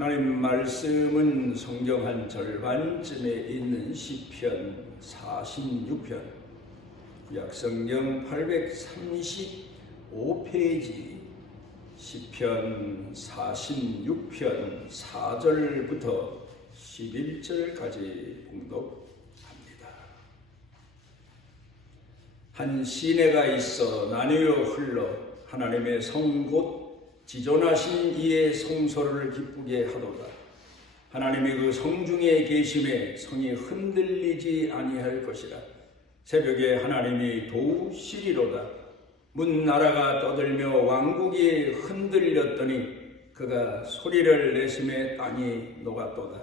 하나님 말씀은 성경 한 절반쯤에 있는 시편 46편, 구약성경 835페이지 시편 46편 4절부터 11절까지 봉독합니다. 한 시내가 있어 나뉘어 흘러 하나님의 성 곧 지존하신 이의 성소를 기쁘게 하도다. 하나님의 그 성중에 계심에 성이 흔들리지 아니할 것이라. 새벽에 하나님이 도우시리로다. 문나라가 떠들며 왕국이 흔들렸더니 그가 소리를 내심에 땅이 녹았도다.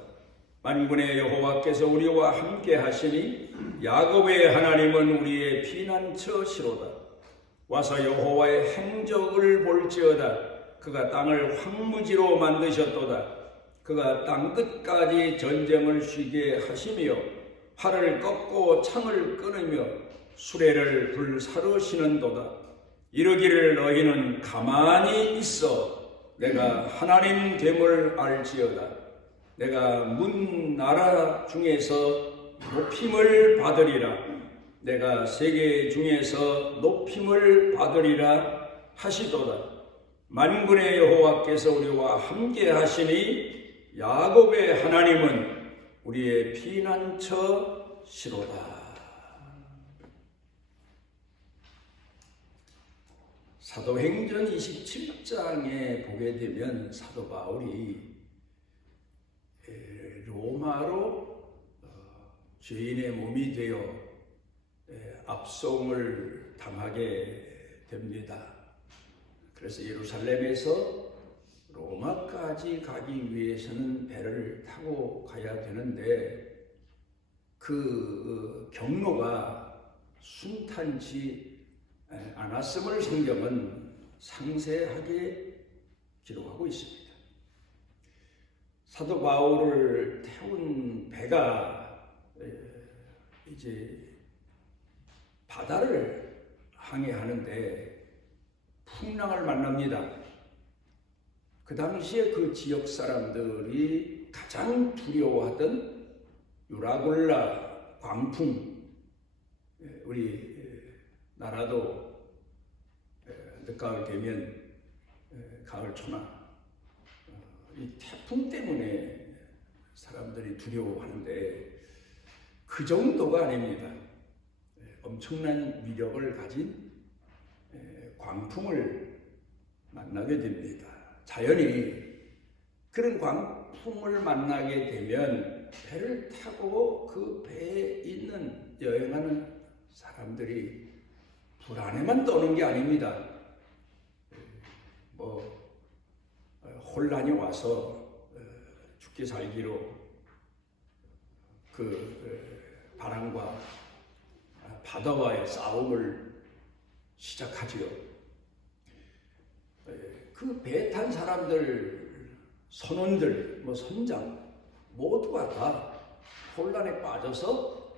만군의 여호와께서 우리와 함께 하시니 야곱의 하나님은 우리의 피난처시로다. 와서 여호와의 행적을 볼지어다. 그가 땅을 황무지로 만드셨도다. 그가 땅 끝까지 전쟁을 쉬게 하시며 활을 꺾고 창을 끊으며 수레를 불사르시는도다. 이르기를 너희는 가만히 있어 내가 하나님 됨을 알지어다. 내가 문 나라 중에서 높임을 받으리라. 내가 세계 중에서 높임을 받으리라 하시도다. 만군의 여호와께서 우리와 함께 하시니 야곱의 하나님은 우리의 피난처시로다. 사도행전 27장에 보게 되면 사도 바울이 로마로 죄인의 몸이 되어 압송을 당하게 됩니다. 그래서 예루살렘에서 로마까지 가기 위해서는 배를 타고 가야 되는데 그 경로가 순탄치 않았음을 성경은 상세하게 기록하고 있습니다. 사도 바울을 태운 배가 이제 바다를 항해하는데 풍랑을 만납니다. 그 당시에 그 지역 사람들이 가장 두려워하던 유라굴라 광풍, 우리 나라도 늦가을 되면 가을 초나 이 태풍 때문에 사람들이 두려워하는데 그 정도가 아닙니다. 엄청난 위력을 가진 광풍을 만나게 됩니다. 자연이 그런 광풍을 만나게 되면 배를 타고 그 배에 있는 여행하는 사람들이 불안에만 떠는 게 아닙니다. 혼란이 와서 죽기 살기로 그 바람과 바다와의 싸움을 시작하지요. 그 배 탄 사람들, 선원들, 선장 모두가 다 혼란에 빠져서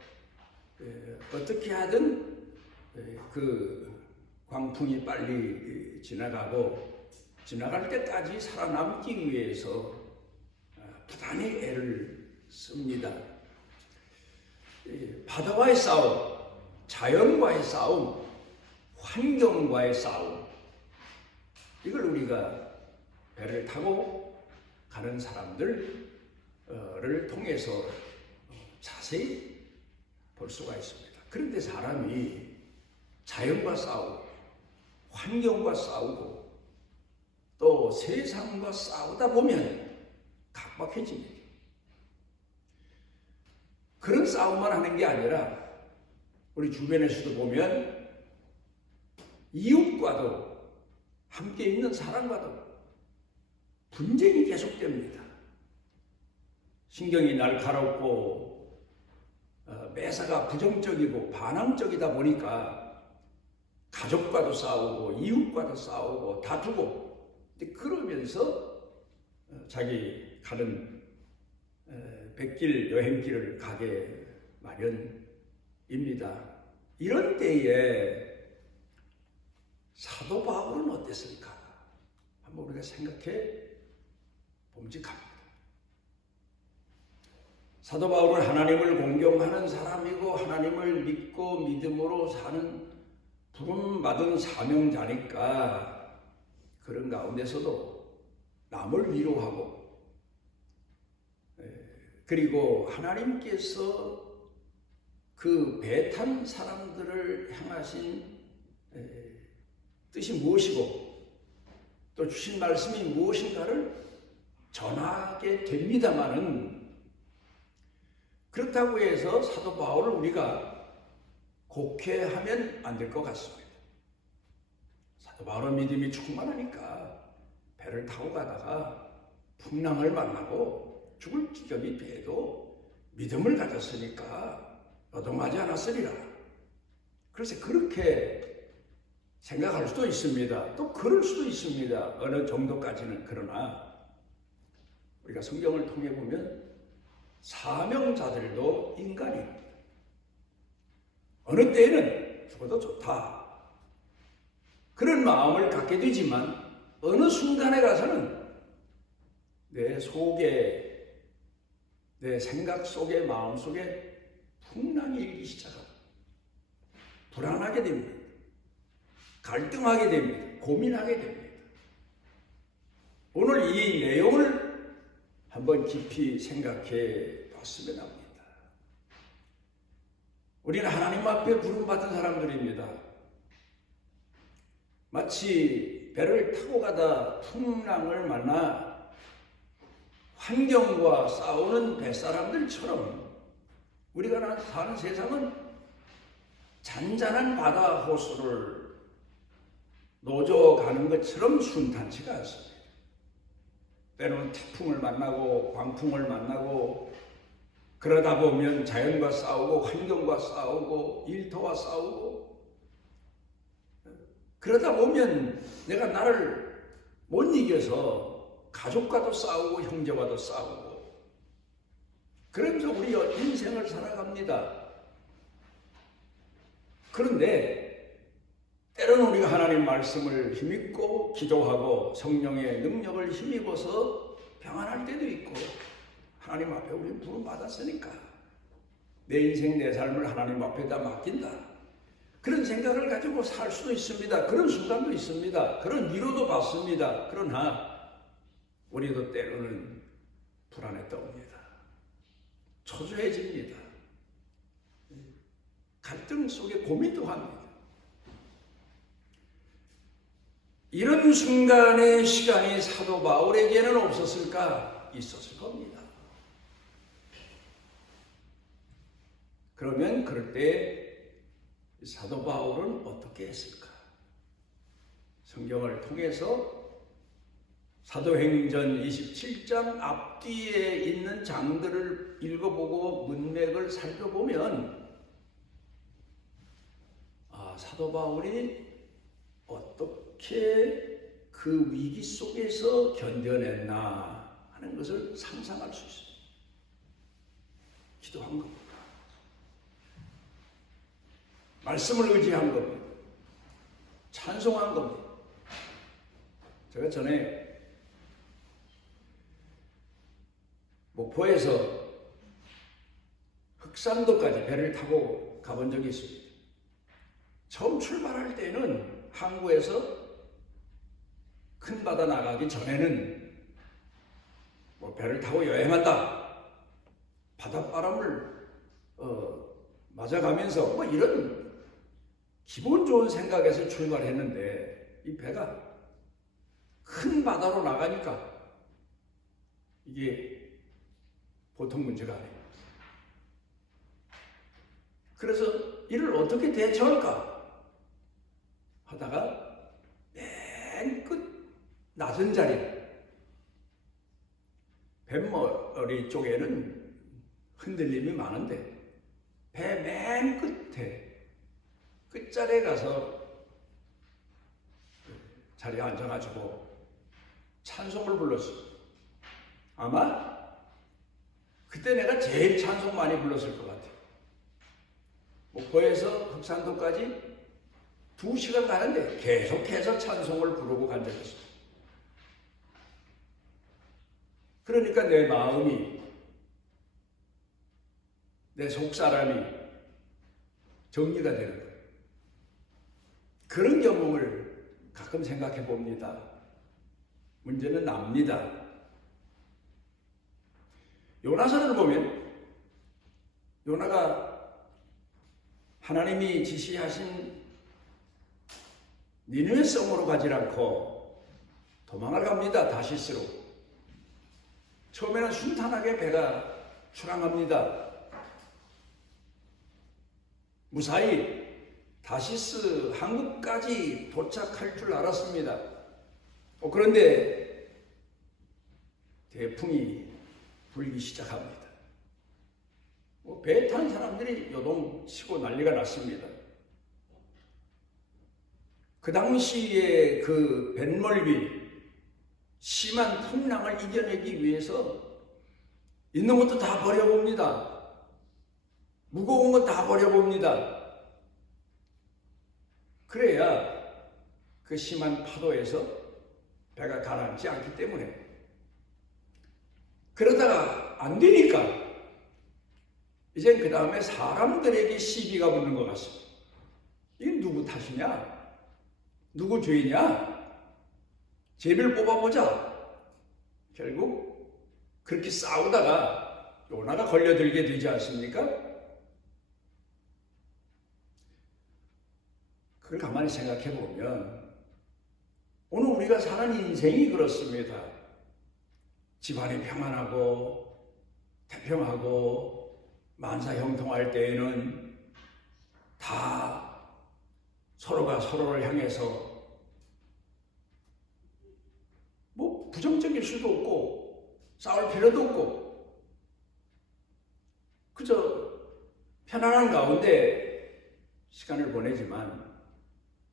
어떻게 하든 그 광풍이 빨리 지나가고 지나갈 때까지 살아남기 위해서 부단히 애를 씁니다. 바다와의 싸움, 자연과의 싸움, 환경과의 싸움, 이걸 우리가 배를 타고 가는 사람들을 통해서 자세히 볼 수가 있습니다. 그런데 사람이 자연과 싸우고 환경과 싸우고 또 세상과 싸우다 보면 각박해집니다. 그런 싸움만 하는 게 아니라 우리 주변에서도 보면 이웃과도 함께 있는 사람과도 분쟁이 계속됩니다. 신경이 날카롭고 매사가 부정적이고 반항적이다 보니까 가족과도 싸우고 이웃과도 싸우고 다투고 그러면서 자기 가는 백길 여행길을 가게 마련입니다. 이런 때에 사도 바울은 어땠을까? 한번 우리가 생각해 봄직합니다. 사도 바울은 하나님을 공경하는 사람이고 하나님을 믿고 믿음으로 사는 부름받은 사명자니까 그런 가운데서도 남을 위로하고 그리고 하나님께서 그 배탄 사람들을 향하신 뜻이 무엇이고 또 주신 말씀이 무엇인가를 전하게 됩니다마는 그렇다고 해서 사도 바울을 우리가 곡해하면 안 될 것 같습니다. 사도 바울은 믿음이 충만하니까 배를 타고 가다가 풍랑을 만나고 죽을 지경이 돼도 믿음을 가졌으니까 요동하지 않았으리라. 그래서 그렇게 생각할 수도 있습니다. 또 그럴 수도 있습니다. 어느 정도까지는. 그러나 우리가 성경을 통해 보면 사명자들도 인간입니다. 어느 때에는 죽어도 좋다. 그런 마음을 갖게 되지만 어느 순간에 가서는 내 속에, 내 생각 속에, 마음 속에 풍랑이 일기 시작합니다. 불안하게 됩니다. 갈등하게 됩니다. 고민하게 됩니다. 오늘 이 내용을 한번 깊이 생각해 봤으면 합니다. 우리는 하나님 앞에 부름받은 사람들입니다. 마치 배를 타고 가다 풍랑을 만나 환경과 싸우는 뱃사람들처럼 우리가 사는 세상은 잔잔한 바다 호수를 노져가는 것처럼 순탄치가 않습니다. 때로는 태풍을 만나고 광풍을 만나고 그러다 보면 자연과 싸우고 환경과 싸우고 일터와 싸우고 그러다 보면 내가 나를 못 이겨서 가족과도 싸우고 형제와도 싸우고 그러면서 우리 인생을 살아갑니다. 그런데 때로는 우리가 하나님 말씀을 힘입고 기도하고 성령의 능력을 힘입어서 평안할 때도 있고 하나님 앞에 우리는 부름받았으니까 내 인생 내 삶을 하나님 앞에다 맡긴다. 그런 생각을 가지고 살 수도 있습니다. 그런 순간도 있습니다. 그런 위로도 받습니다. 그러나 우리도 때로는 불안에 떠옵니다. 초조해집니다. 갈등 속에 고민도 합니다. 이런 순간의 시간이 사도 바울에게는 없었을까? 있었을 겁니다. 그러면 그럴 때 사도 바울은 어떻게 했을까? 성경을 통해서 사도행전 27장 앞뒤에 있는 장들을 읽어보고 문맥을 살펴보면 사도 바울이 어떻게 그 위기 속에서 견뎌냈나 하는 것을 상상할 수 있어요. 기도한 겁니다. 말씀을 의지한 겁니다. 찬송한 겁니다. 제가 전에 목포에서 흑산도까지 배를 타고 가본 적이 있습니다. 처음 출발할 때는 항구에서 큰 바다 나가기 전에는 배를 타고 여행한다. 바닷바람을 맞아가면서 이런 기본 좋은 생각에서 출발했는데 이 배가 큰 바다로 나가니까 이게 보통 문제가 아니에요. 그래서 이를 어떻게 대처할까 하다가 맨 끝 낮은 자리 뱃머리 쪽에는 흔들림이 많은데 배 맨 끝에 끝자리에 가서 자리에 앉아가지고 찬송을 불렀어요. 아마 그때 내가 제일 찬송 많이 불렀을 것 같아요. 목포에서 흑산도까지 2시간 가는데 계속해서 찬송을 부르고 간 적이 있어요. 그러니까 내 마음이 내 속사람이 정리가 되는 거예요. 그런 경험을 가끔 생각해 봅니다. 문제는 납니다. 요나서를 보면 요나가 하나님이 지시하신 니느웨 성으로 가지 않고 도망을 갑니다. 다시스로. 처음에는 순탄하게 배가 출항합니다. 무사히 다시스 항구까지 도착할 줄 알았습니다. 그런데 대풍이 불기 시작합니다. 배에 탄 사람들이 요동치고 난리가 났습니다. 그 당시에 그 뱃멀미, 심한 풍랑을 이겨내기 위해서 있는 것도 다 버려봅니다. 무거운 것 다 버려봅니다. 그래야 그 심한 파도에서 배가 가라앉지 않기 때문에. 그러다가 안 되니까 이젠 그 다음에 사람들에게 시비가 붙는 것 같습니다. 이게 누구 탓이냐? 누구 죄냐? 죄를 뽑아보자. 결국 그렇게 싸우다가 요나가 걸려들게 되지 않습니까? 그걸 가만히 생각해 보면 오늘 우리가 사는 인생이 그렇습니다. 집안이 평안하고 태평하고 만사형통할 때에는 다 서로가 서로를 향해서 뭐 부정적일 수도 없고 싸울 필요도 없고 그저 편안한 가운데 시간을 보내지만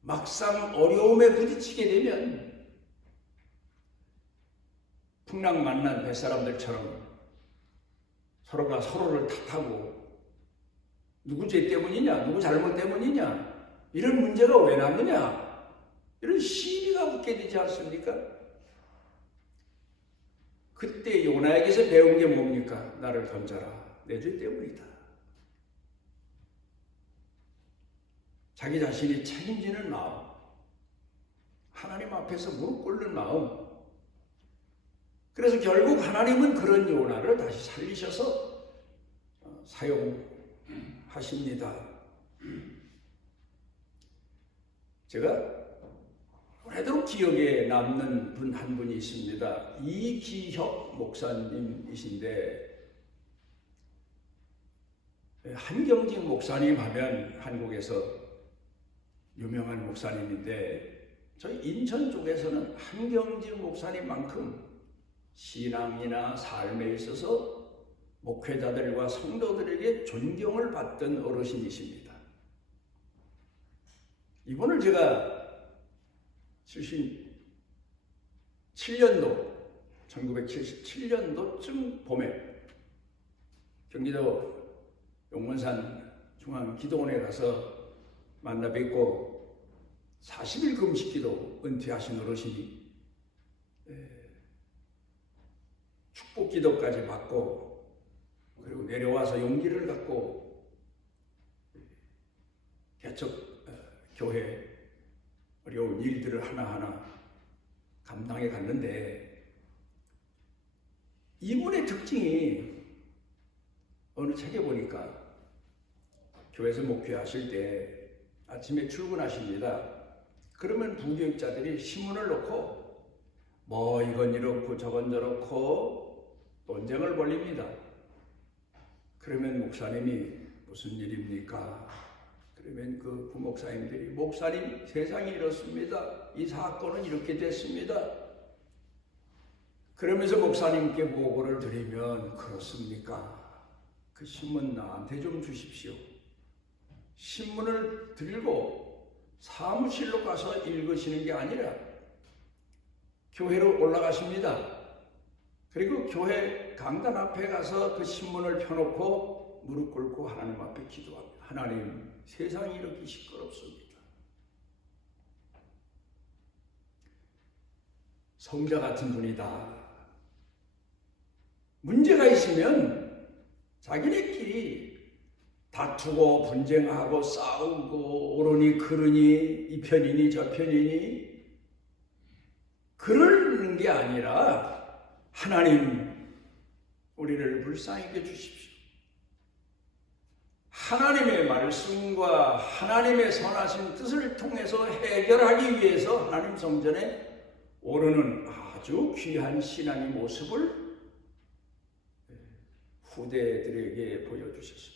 막상 어려움에 부딪히게 되면 풍랑 만난 뱃사람들처럼 서로가 서로를 탓하고 누구 죄 때문이냐, 누구 잘못 때문이냐, 이런 문제가 왜 났느냐, 이런 시비가 붙게 되지 않습니까? 그때 요나에게서 배운 게 뭡니까? 나를 던져라. 내 죄 때문이다. 자기 자신이 책임지는 마음, 하나님 앞에서 무릎 꿇는 마음. 그래서 결국 하나님은 그런 요나를 다시 살리셔서 사용하십니다. 제가 오래도록 기억에 남는 분 한 분이 있습니다. 이기혁 목사님이신데, 한경직 목사님 하면 한국에서 유명한 목사님인데, 저희 인천 쪽에서는 한경직 목사님만큼 신앙이나 삶에 있어서 목회자들과 성도들에게 존경을 받던 어르신이십니다. 이분을 제가 77년도, 1977년도쯤 봄에 경기도 용문산 중앙기도원에 가서 만나 뵙고 40일 금식기도 은퇴하신 어르신이 축복기도까지 받고 그리고 내려와서 용기를 갖고 개척 교회 어려운 일들을 하나하나 감당해 갔는데, 이분의 특징이 어느 책에 보니까 교회에서 목회하실 때 아침에 출근하십니다. 그러면 부교육자들이 신문을 놓고 뭐 이건 이렇고 저건 저렇고 논쟁을 벌립니다. 그러면 목사님이 무슨 일입니까? 그러면 그 부목사님들이 목사님 세상이 이렇습니다. 이 사건은 이렇게 됐습니다. 그러면서 목사님께 보고를 드리면 그렇습니까? 그 신문 나한테 좀 주십시오. 신문을 들고 사무실로 가서 읽으시는 게 아니라 교회로 올라가십니다. 그리고 교회 강단 앞에 가서 그 신문을 펴놓고 무릎 꿇고 하나님 앞에 기도합니다. 하나님, 세상이 이렇게 시끄럽습니다. 성자 같은 분이다. 문제가 있으면 자기네끼리 다투고 분쟁하고 싸우고 옳으니 그르니 이 편이니 저 편이니 그러는 게 아니라 하나님 우리를 불쌍히 여겨 주십시오. 하나님의 말씀과 하나님의 선하신 뜻을 통해서 해결하기 위해서 하나님 성전에 오르는 아주 귀한 신앙의 모습을 후대들에게 보여주셨습니다.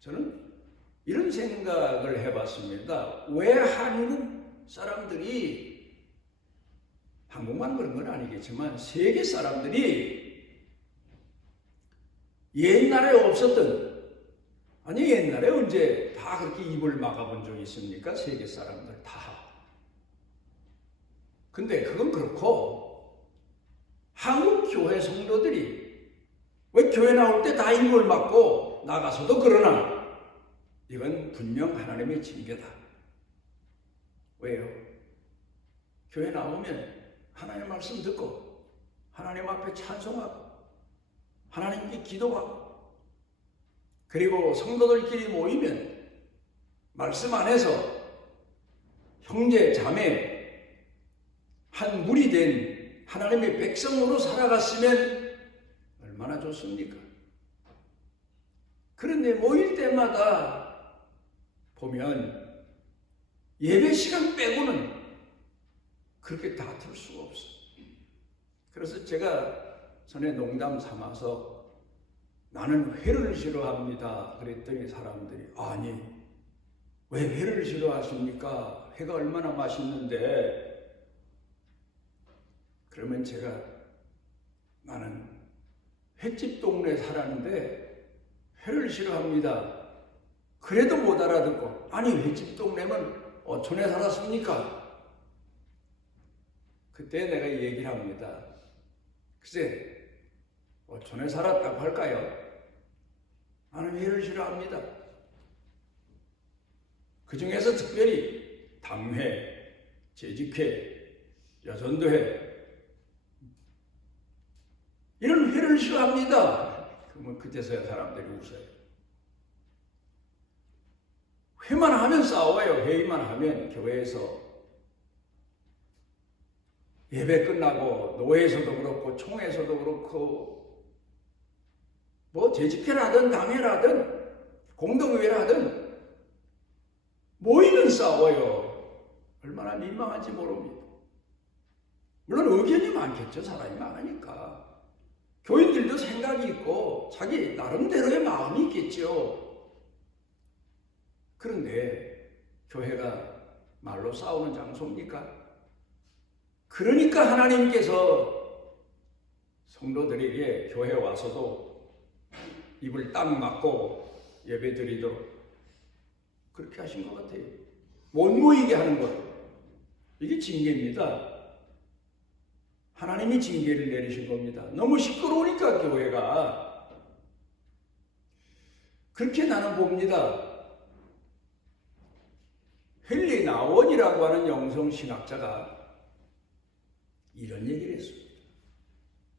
저는 이런 생각을 해봤습니다. 왜 한국 사람들이, 한국만 그런 건 아니겠지만 세계 사람들이 옛날에 없었던, 아니 옛날에 언제 다 그렇게 입을 막아본 적이 있습니까? 세계 사람들 다. 근데 그건 그렇고 한국 교회 성도들이 왜 교회 나올 때 다 입을 막고 나가서도 그러나, 이건 분명 하나님의 징계다. 왜요? 교회 나오면 하나님 말씀 듣고 하나님 앞에 찬송하고 하나님께 기도하고, 그리고 성도들끼리 모이면 말씀 안에서 형제 자매 한 무리 된 하나님의 백성으로 살아갔으면 얼마나 좋습니까? 그런데 모일 때마다 보면 예배 시간 빼고는 그렇게 다툴 수가 없어요. 그래서 제가 전에 농담 삼아서 나는 회를 싫어합니다 그랬더니 사람들이, 아니 왜 회를 싫어하십니까? 회가 얼마나 맛있는데. 그러면 제가, 나는 횟집 동네 살았는데 회를 싫어합니다. 그래도 못 알아듣고, 아니 횟집 동네면 어촌에 살았습니까? 그때 내가 얘기를 합니다. 글쎄 어촌에 살았다고 할까요? 나는 회를 싫어합니다. 그 중에서 특별히 당회, 재직회, 여전도회 이런 회를 싫어합니다. 그러면 그때서야 사람들이 웃어요. 회만 하면 싸워요. 회의만 하면 교회에서 예배 끝나고 노회에서도 그렇고 총회에서도 그렇고 뭐 재직회라든 당회라든 공동회라든 모이면 싸워요. 얼마나 민망한지 모릅니다. 물론 의견이 많겠죠. 사람이 많으니까. 교인들도 생각이 있고 자기 나름대로의 마음이 있겠죠. 그런데 교회가 말로 싸우는 장소입니까? 그러니까 하나님께서 성도들에게 교회 와서도 입을 딱 막고 예배드리도록 그렇게 하신 것 같아요. 못 모이게 하는 것, 이게 징계입니다. 하나님이 징계를 내리신 겁니다. 너무 시끄러우니까 교회가. 그렇게 나는 봅니다. 헨리 나원이라고 하는 영성신학자가 이런 얘기를 했습니다.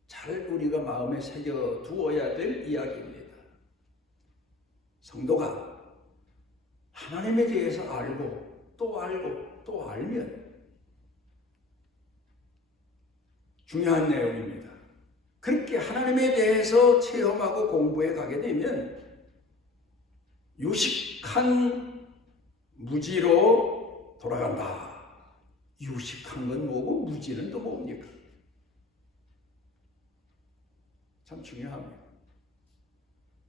잘 우리가 마음에 새겨 두어야 될 이야기입니다. 성도가 하나님에 대해서 알고 또 알고 또 알면, 중요한 내용입니다. 그렇게 하나님에 대해서 체험하고 공부해 가게 되면 유식한 무지로 돌아간다. 유식한 건 뭐고 무지는 또 뭡니까? 참 중요합니다.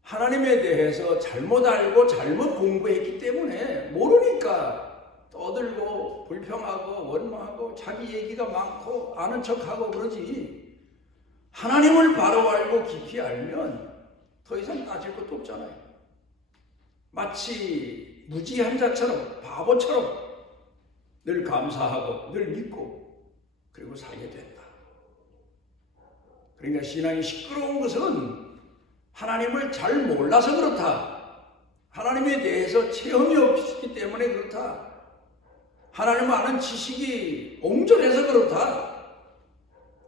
하나님에 대해서 잘못 알고 잘못 공부했기 때문에 모르니까 떠들고 불평하고 원망하고 자기 얘기가 많고 아는 척하고 그러지, 하나님을 바로 알고 깊이 알면 더 이상 따질 것도 없잖아요. 마치 무지한 자처럼 바보처럼 늘 감사하고 늘 믿고 그리고 살게 된다. 그러니까 신앙이 시끄러운 것은 하나님을 잘 몰라서 그렇다. 하나님에 대해서 체험이 없기 때문에 그렇다. 하나님을 아는 지식이 옹졸해서 그렇다.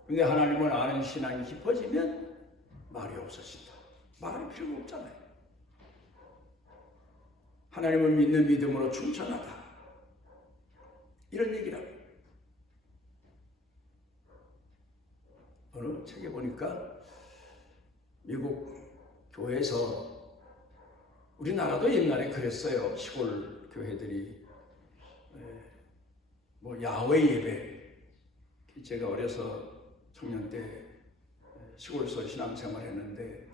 근데 하나님을 아는 신앙이 깊어지면 말이 없어진다. 말할 필요가 없잖아요. 하나님을 믿는 믿음으로 충천하다. 이런 얘기를 합니다. 어느 책에 보니까 미국 교회에서, 우리나라도 옛날에 그랬어요. 시골 교회들이 뭐 야외 예배, 제가 어려서 청년 때 시골에서 신앙생활 했는데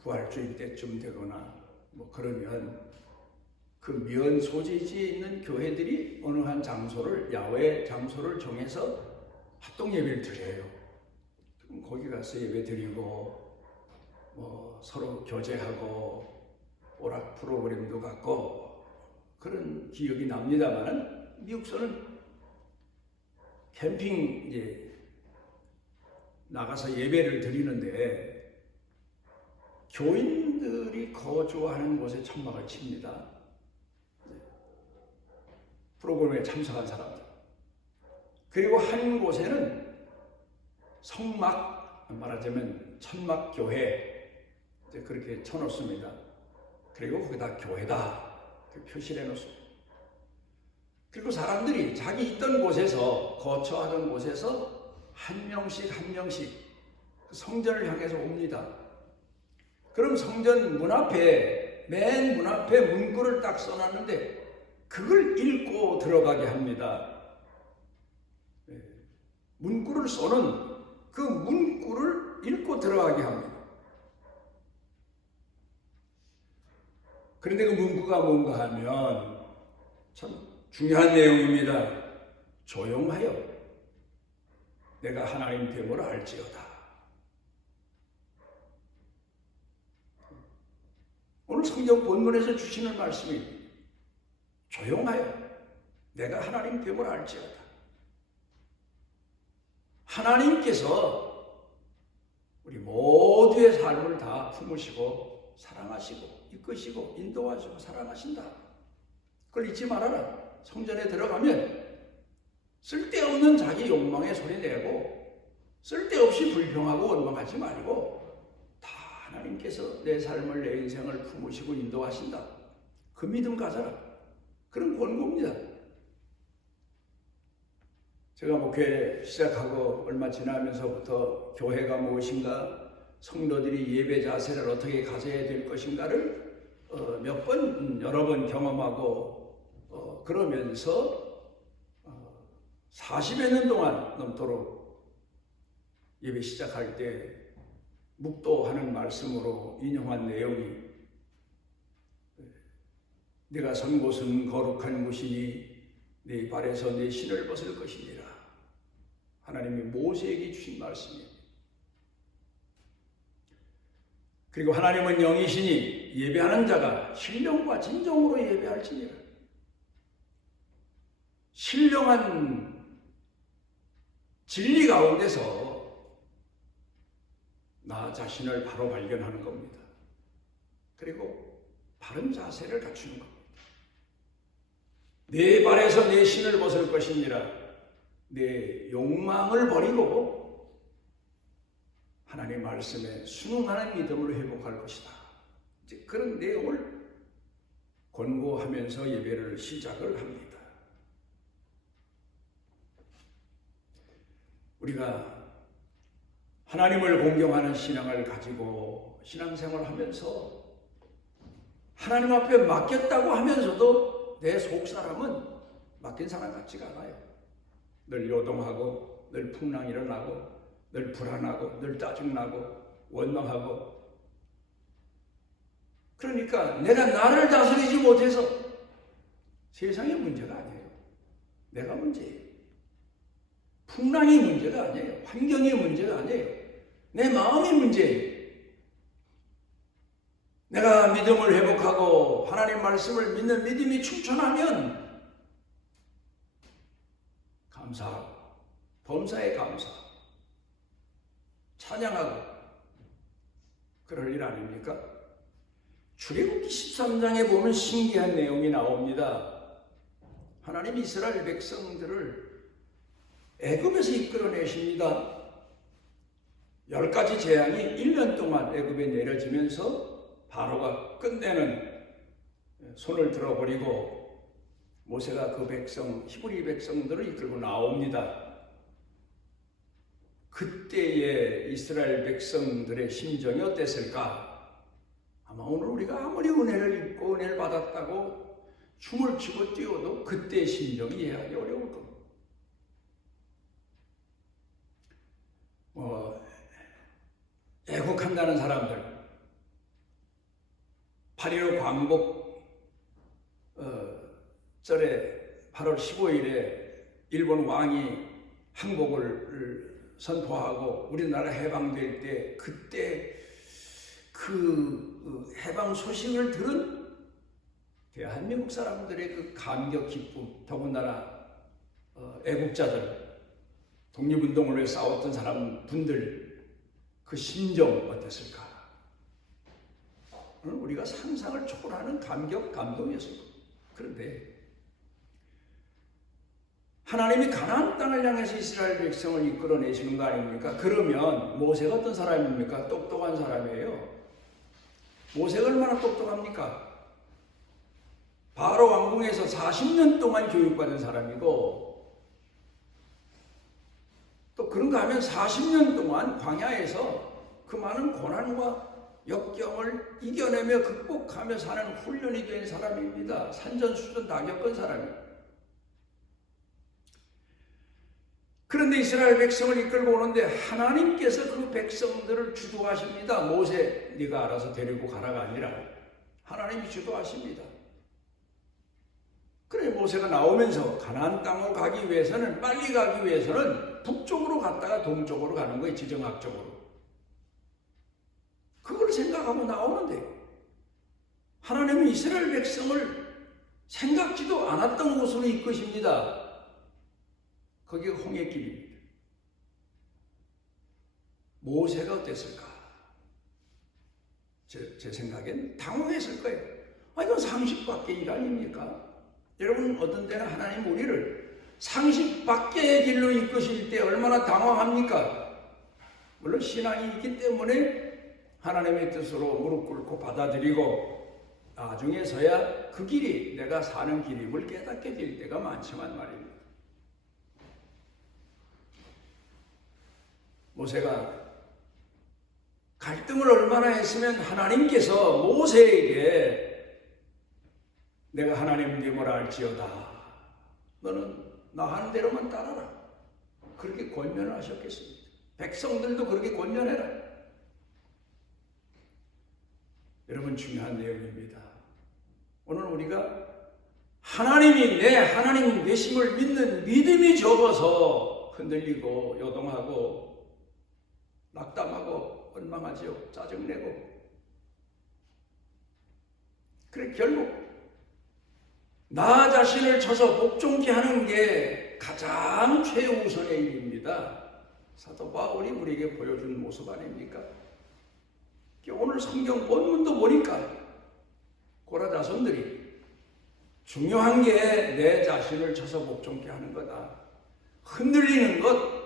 부활주일 때쯤 되거나 뭐 그러면 그 면 소재지에 있는 교회들이 어느 한 장소를, 야외 장소를 정해서 합동 예배를 드려요. 그럼 거기 가서 예배 드리고 뭐 서로 교제하고 오락 프로그램도 갖고 그런 기억이 납니다만은, 미국서는 캠핑 이제 나가서 예배를 드리는데 교인들이 거주하는 곳에 천막을 칩니다. 프로그램에 참석한 사람들. 그리고 한 곳에는 성막, 말하자면 천막교회, 그렇게 쳐놓습니다. 그리고 거기다 교회다 표시를 해놓습니다. 그리고 사람들이 자기 있던 곳에서, 거처하던 곳에서 한 명씩 성전을 향해서 옵니다. 그럼 성전 문 앞에, 맨 문 앞에 문구를 딱 써놨는데 그걸 읽고 들어가게 합니다. 문구를 써는 그 문구를 읽고 들어가게 합니다. 그런데 그 문구가 뭔가 하면 참 중요한 내용입니다. 조용하여 내가 하나님 됨을 알지어다. 오늘 성경 본문에서 주시는 말씀이 조용하여 내가 하나님 됨을 알지어다. 하나님께서 우리 모두의 삶을 다 품으시고 사랑하시고 이끄시고 인도하시고 사랑하신다. 그걸 잊지 말아라. 성전에 들어가면 쓸데없는 자기 욕망에 소리 내고 쓸데없이 불평하고 원망하지 말고 다 하나님께서 내 삶을, 내 인생을 품으시고 인도하신다. 그 믿음 가져라. 그런 권고입니다. 제가 목회 시작하고 얼마 지나면서부터 교회가 무엇인가, 성도들이 예배 자세를 어떻게 가져야 될 것인가를 여러 번 경험하고 그러면서 40여 년 동안 넘도록 예배 시작할 때 묵도하는 말씀으로 인용한 내용이, 내가 선 곳은 거룩한 곳이니 네 발에서 내 신을 벗을 것이니라. 하나님이 모세에게 주신 말씀입니다. 그리고 하나님은 영이시니 예배하는 자가 신령과 진정으로 예배할지니라. 신령한 진리 가운데서 나 자신을 바로 발견하는 겁니다. 그리고 바른 자세를 갖추는 겁니다. 내 발에서 내 신을 벗을 것이니라. 내 욕망을 버리고 하나님의 말씀에 순응하는 믿음으로 회복할 것이다. 이제 그런 내용을 권고하면서 예배를 시작을 합니다. 우리가 하나님을 공경하는 신앙을 가지고 신앙생활을 하면서 하나님 앞에 맡겼다고 하면서도 내 속사람은 맡긴 사람 같지가 않아요. 늘 요동하고 늘 풍랑이 일어나고 늘 불안하고 늘 짜증나고 원망하고, 그러니까 내가 나를 다스리지 못해서 세상의 문제가 아니에요. 내가 문제예요. 풍랑이 문제가 아니에요. 환경이 문제가 아니에요. 내 마음이 문제예요. 내가 믿음을 회복하고 하나님 말씀을 믿는 믿음이 충천하면 감사하고 범사에 감사하고 찬양하고 그럴 일 아닙니까? 출애굽기 13장에 보면 신기한 내용이 나옵니다. 하나님 이스라엘 백성들을 애굽에서 이끌어내십니다. 10가지 재앙이 1년 동안 애굽에 내려지면서 바로가 끝내는 손을 들어버리고 모세가 그 백성, 히브리 백성들을 이끌고 나옵니다. 그때의 이스라엘 백성들의 심정이 어땠을까? 아마 오늘 우리가 아무리 은혜를 입고 은혜를 받았다고 춤을 추고 뛰어도 그때의 심정이 이해하기 어려울 겁니다. 애국한다는 사람들, 8.15 광복 절에 8월 15일에 일본 왕이 항복을 선포하고 우리나라 해방될 때 그때 그 해방 소식을 들은 대한민국 사람들의 그 감격 기쁨, 더군다나 애국자들, 독립운동을 위해 싸웠던 사람분들 그 심정 어땠을까? 우리가 상상을 초월하는 감격, 감동이었습니다. 그런데 하나님이 가나안 땅을 향해서 이스라엘 백성을 이끌어내시는 거 아닙니까? 그러면 모세가 어떤 사람입니까? 똑똑한 사람이에요. 모세가 얼마나 똑똑합니까? 바로 왕궁에서 40년 동안 교육받은 사람이고, 또 그런가 하면 40년 동안 광야에서 그 많은 고난과 역경을 이겨내며 극복하며 사는 훈련이 된 사람입니다. 산전수전 다 겪은 사람이에요. 그런데 이스라엘 백성을 이끌고 오는데 하나님께서 그 백성들을 주도하십니다. 모세, 네가 알아서 데리고 가라가 아니라 하나님이 주도하십니다. 그래 모세가 나오면서 가나안 땅으로 가기 위해서는, 빨리 가기 위해서는 북쪽으로 갔다가 동쪽으로 가는 거예요. 지정학적으로. 그걸 생각하고 나오는데 하나님은 이스라엘 백성을 생각지도 않았던 곳으로 이끄십니다. 거기가 홍해길입니다. 모세가 어땠을까? 제 생각엔 당황했을 거예요. 이건 상식 밖의 일 아닙니까? 여러분, 어떤 때는 하나님 우리를 상식 밖의 길로 이끄실 때 얼마나 당황합니까? 물론 신앙이 있기 때문에 하나님의 뜻으로 무릎 꿇고 받아들이고 나중에서야 그 길이 내가 사는 길임을 깨닫게 될 때가 많지만 말입니다. 모세가 갈등을 얼마나 했으면 하나님께서 모세에게 내가 하나님 됨을 알지어다. 너는 나 하는 대로만 따라라. 그렇게 권면을 하셨겠습니다. 백성들도 그렇게 권면해라. 여러분, 중요한 내용입니다. 오늘 우리가 하나님이 내 하나님 되심을 믿는 믿음이 적어서 흔들리고 요동하고 낙담하고 원망하지요. 짜증내고. 그래 결국 나 자신을 쳐서 복종케 하는 게 가장 최우선의 일입니다. 사도 바울이 우리에게 보여준 모습 아닙니까? 오늘 성경 본문도 보니까 고라 자손들이 중요한 게 내 자신을 쳐서 복종케 하는 거다. 흔들리는 것,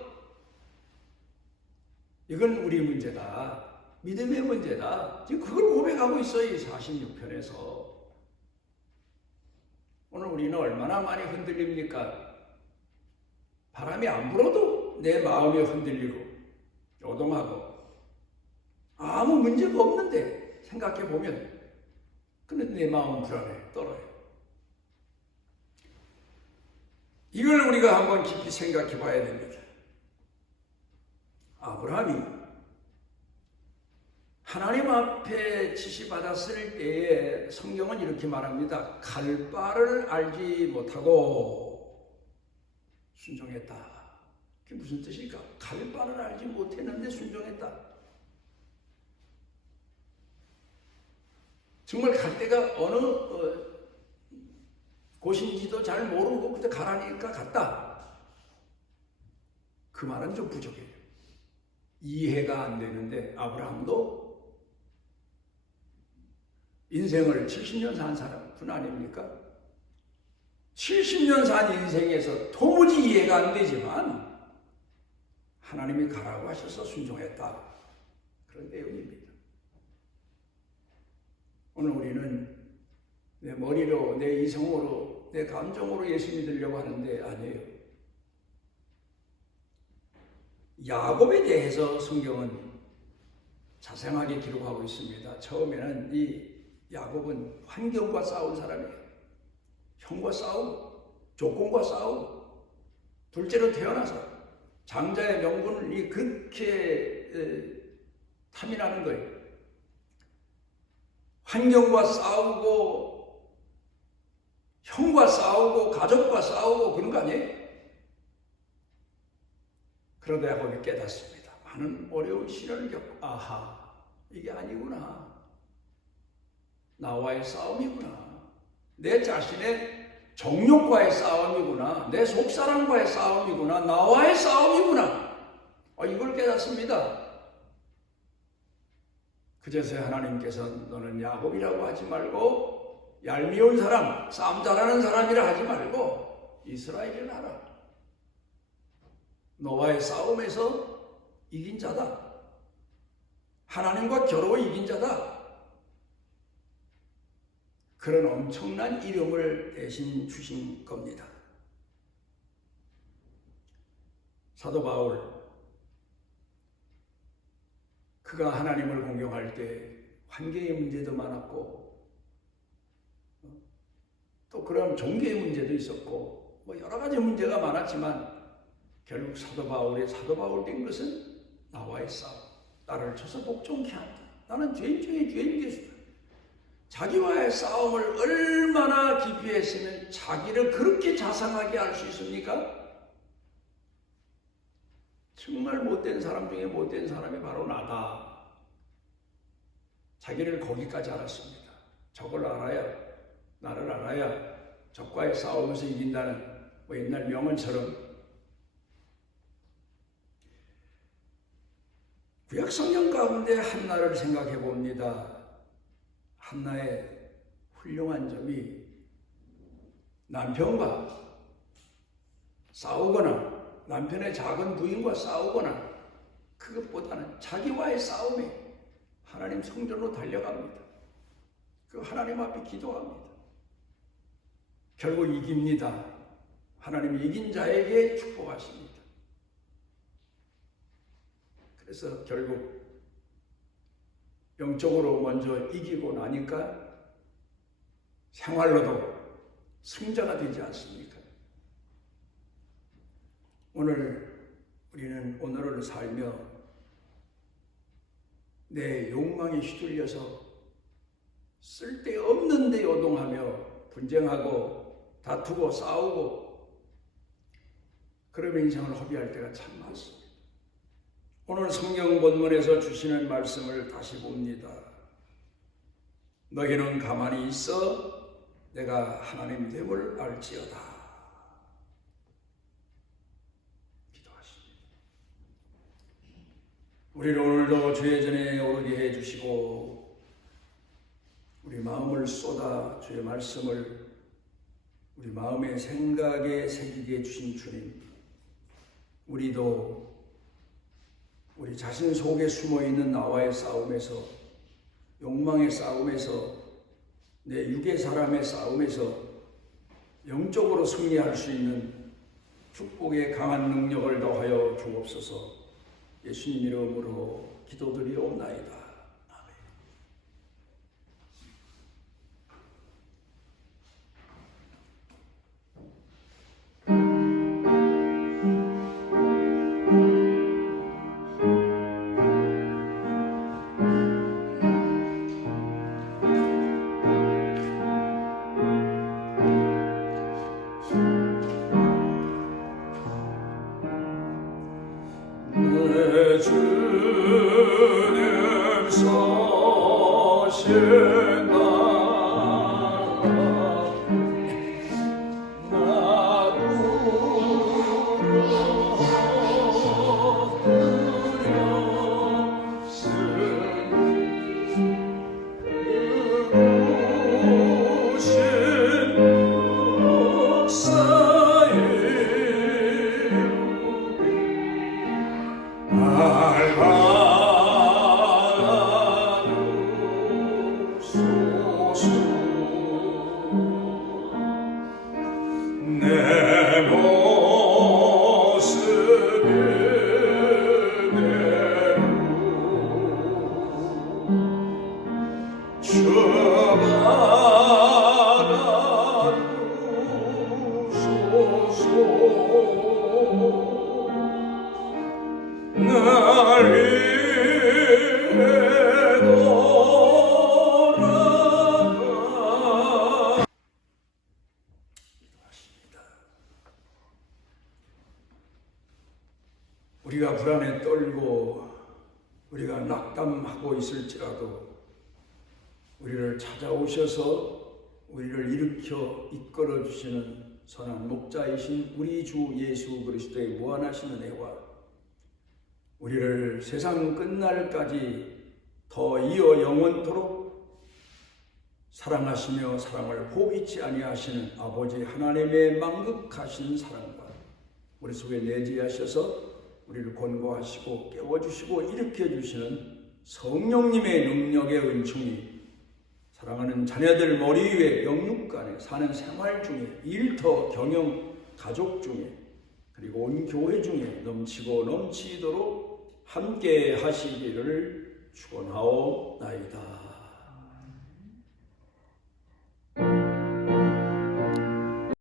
이건 우리 문제다. 믿음의 문제다. 지금 그걸 고백하고 있어요. 이 46편에서. 오늘 우리는 얼마나 많이 흔들립니까? 바람이 안 불어도 내 마음이 흔들리고 요동하고 아무 문제가 없는데 생각해 보면 근데 내 마음은 불안해, 떨어요. 이걸 우리가 한번 깊이 생각해 봐야 됩니다. 아브라함이 하나님 앞에 지시받았을 때에 성경은 이렇게 말합니다. 갈 바를 알지 못하고 순종했다. 그게 무슨 뜻일까? 갈 바를 알지 못했는데 순종했다. 정말 갈 데가 어느 곳인지도 잘 모르고 그때 가라니까 갔다. 그 말은 좀 부족해요. 이해가 안 되는데 아브라함도 인생을 70년 산 사람 아닙니까? 70년 산 인생에서 도무지 이해가 안 되지만 하나님이 가라고 하셔서 순종했다. 그런 내용입니다. 오늘 우리는 내 머리로, 내 이성으로, 내 감정으로 예수 믿으려고 하는데 아니에요. 야곱에 대해서 성경은 자세하게 기록하고 있습니다. 처음에는 이 야곱은 환경과 싸운 사람이에요. 형과 싸우고 조건과 싸우고, 둘째로 태어나서 장자의 명분을 그렇게 탐이 나는 거예요. 환경과 싸우고 형과 싸우고 가족과 싸우고 그런 거 아니에요? 그러다 야곱이 깨닫습니다. 많은 어려운 시련을 겪고, 아하, 이게 아니구나. 나와의 싸움이구나. 내 자신의 정욕과의 싸움이구나. 내 속사람과의 싸움이구나. 나와의 싸움이구나. 이걸 깨닫습니다. 그제서야 하나님께서 너는 야곱이라고 하지 말고 얄미운 사람, 싸움 잘하는 사람이라 하지 말고 이스라엘이라 하라. 너와의 싸움에서 이긴 자다. 하나님과 겨루어 이긴 자다. 그런 엄청난 이름을 대신 주신 겁니다. 사도 바울, 그가 하나님을 공경할 때 환경의 문제도 많았고, 또 그럼 종교의 문제도 있었고, 여러 가지 문제가 많았지만 결국 사도 바울이 사도 바울 된 것은 나와의 싸움. 나를 쳐서 복종케 한다. 나는 죄인 중에 죄인 개수다. 자기와의 싸움을 얼마나 깊이 했으면 자기를 그렇게 자상하게 할 수 있습니까? 정말 못된 사람 중에 못된 사람이 바로 나다. 자기를 거기까지 알았습니다. 저걸 알아야, 나를 알아야 적과의 싸움에서 이긴다는 옛날 명언처럼. 구약 성경 가운데 한나를 생각해 봅니다. 한나의 훌륭한 점이 남편과 싸우거나 남편의 작은 부인과 싸우거나 그것보다는 자기와의 싸움에 하나님 성전으로 달려갑니다. 그 하나님 앞에 기도합니다. 결국 이깁니다. 하나님이 이긴 자에게 축복하십니다. 그래서 결국 영적으로 먼저 이기고 나니까 생활로도 승자가 되지 않습니까? 오늘 우리는 오늘을 살며 내 욕망에 휘둘려서 쓸데없는 데 요동하며 분쟁하고 다투고 싸우고 그러면 인생을 허비할 때가 참 많습니다. 오늘 성경 본문에서 주시는 말씀을 다시 봅니다. 너희는 가만히 있어 내가 하나님 됨을 알지어다. 기도하십니다. 우리를 오늘도 주의 전에 오르게 해주시고 우리 마음을 쏟아 주의 말씀을 우리 마음의 생각에 새기게 해주신 주님, 우리도 우리 자신 속에 숨어있는 나와의 싸움에서, 욕망의 싸움에서, 내 육의 사람의 싸움에서 영적으로 승리할 수 있는 축복의 강한 능력을 더하여 주옵소서. 예수님 이름으로 기도드리옵나이다. 주님 서신 So 우리가 불안에 떨고 우리가 낙담하고 있을지라도 우리를 찾아오셔서 우리를 일으켜 이끌어 주시는 선한 목자이신 우리 주 예수 그리스도의 무한하신 은혜와 우리를 세상 끝날까지 더 이어 영원토록 사랑하시며 사랑을 포기치 아니하시는 아버지 하나님의 만극하신 사랑과 우리 속에 내재하셔서 우리를 권고하시고 깨워주시고 일으켜주시는 성령님의 능력의 은총이 사랑하는 자녀들 머리 위에 영육간에 사는 생활 중에 일터 경영 가족 중에 그리고 온 교회 중에 넘치고 넘치도록 함께 하시기를 축원하옵나이다.